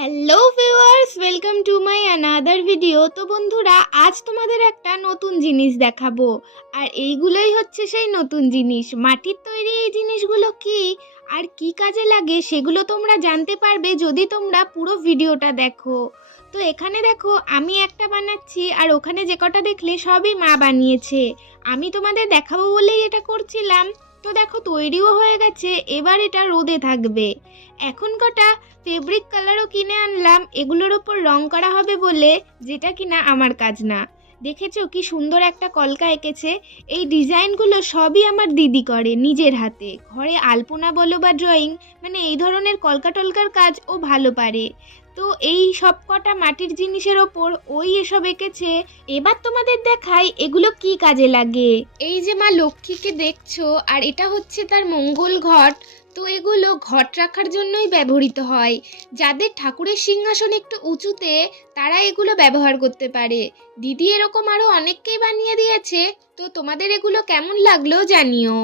Hello viewers, welcome to my another video. তো বন্ধুরা, আজ তোমাদের একটা নতুন জিনিস দেখাবো। আর এইগুলোই হচ্ছে সেই নতুন জিনিস। মাটির তৈরি এই জিনিসগুলো কি আর কি কাজে লাগে সেগুলো তোমরা জানতে পারবে যদি তোমরা পুরো ভিডিওটা দেখো। তো এখানে দেখো, আমি একটা বানাচ্ছি আর ওখানে যে কটা দেখলে সবই মা বানিয়েছে। আমি তোমাদের দেখাবো বলেই এটা করছিলাম। তো দেখো, তৈরিও হয়ে গেছে, এবার এটা রোদে থাকবে। এখন কটা ফেব্রিক কালারও কিনে আনলাম এগুলোর ওপর রং করা হবে বলে, যেটা কিনা আমার কাজ না। দেখেছো কি সুন্দর একটা কলকা এঁকেছে। এই ডিজাইনগুলো সবই আমার দিদি করে নিজের হাতে। ঘরে আলপনা বলো বা ড্রয়িং, মানে এই ধরনের কলকা টলকার কাজ ও ভালো পারে। তো এই সব কটা মাটির জিনিসের ওপর ওই এসব এঁকেছে। এবার তোমাদের দেখাই এগুলো কি কাজে লাগে। এই যে মা লক্ষ্মীকে দেখছো, আর এটা হচ্ছে তার মঙ্গল ঘট। তো এগুলো ঘট রাখার জন্যই ব্যবহৃত হয়। যাদের ঠাকুরের সিংহাসন একটু উঁচুতে, তারা এগুলো ব্যবহার করতে পারে। দিদি এরকম আরো অনেককেই বানিয়ে দিয়েছে। তো তোমাদের এগুলো কেমন লাগলো জানিও।